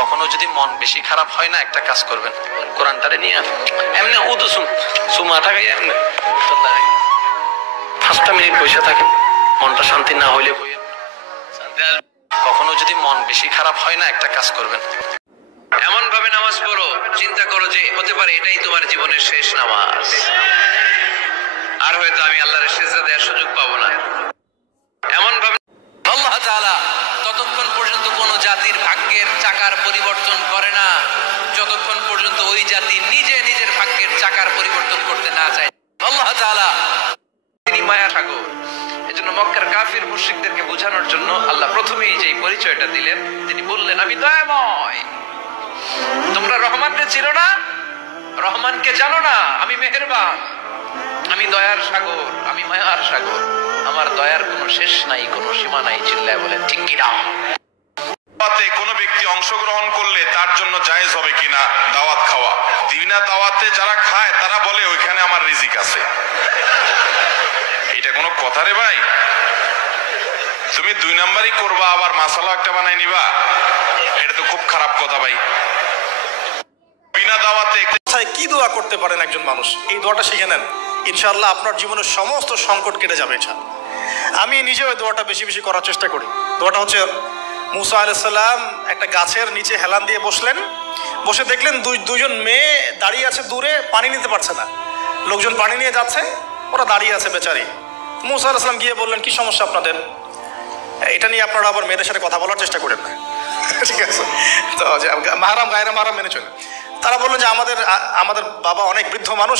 কখনো যদি মন বেশি খারাপ হয় না, একটা কাজ করবেন, কোরআনটারে নিয়ে এমনি উদুসুম সুমাটা গাই এমনি 5টা মিনিট বসে থাকেন, মনটা শান্তি না হইলে কখনো যদি মন বেশি খারাপ হয় না, একটা কাজ করবেন, এমন ভাবে নামাজ পড়ো, চিন্তা করো যে হতে পারে এটাই তোমার জীবনের শেষ নামাজ, আর হয়তো আমি আল্লাহর সিজদা দেওয়ার সুযোগ পাবো না। এমন ভাবে আল্লাহ তাআলা ততক্ষণ পর্যন্ত কোন জাতির ভাগ্যের চাকার পরিবর্তন করে না যতক্ষণ পর্যন্ত ওই জাতি নিজে নিজের ভাগ্যের চাকার পরিবর্তন করতে না চায়। আল্লাহ তাআলা তিনি মায়া সাগর। এজন্য মক্কার কাফির মুশরিকদেরকে বোঝানোর জন্য আল্লাহ প্রথমেই যে পরিচয়টা দিলেন, তিনি বললেন আমি দয়াময়। তোমরা রহমানকে চিনো না, রহমানকে জানো না, আমি মেহেরবান, আমি দয়ার সাগর, আমি মায়ার সাগর, আমার দয়ার কোনো শেষ নাই, কোনো সীমা নাই। চিল্লায় বলেন ঠিক কিনা? দাওয়াতে কোনো ব্যক্তি অংশগ্রহণ করলে তার জন্য জায়েজ হবে কিনা দাওয়াত খাওয়া? বিনা দাওয়াতে যারা খায় তারা বলে ওইখানে আমার রিজিক আছে। এটা কোনো কথা রে ভাই? তুমি 2 নাম্বারই করবা, আবার মাসালা একটা বানাই নিবা, এটা তো খুব খারাপ কথা ভাই। বিনা দাওয়াতে কি দোয়া করতে পারেন একজন মানুষ, এই দোয়াটা শিখে নেন, ইনশাআল্লাহ আপনার জীবনের সমস্ত সংকট কেটে যাবে। আমি নিজেও এই দোয়াটা বেশি বেশি করার চেষ্টা করি। দোয়াটা হচ্ছে, মুসা আলাইহিস সালাম একটা গাছের নিচে হেলান দিয়ে বসলেন, বসে দেখলেন দুইজন মেয়ে দাঁড়িয়ে আছে দূরে, পানি নিতে পারছে না, লোকজন পানি নিয়ে যাচ্ছে, ওরা দাঁড়িয়ে আছে বেচারি। মুসা আলাইহিস সালাম গিয়ে বললেন কি সমস্যা আপনাদের, এটা নিয়ে আপনারা আবার মেয়েদের সাথে কথা বলার চেষ্টা করেন না, ঠিক আছে? তো মাহারাম গায়রা মাহারাম মেনে চলে। তারা বললেন যে আমাদের বাবা অনেক বৃদ্ধ মানুষ,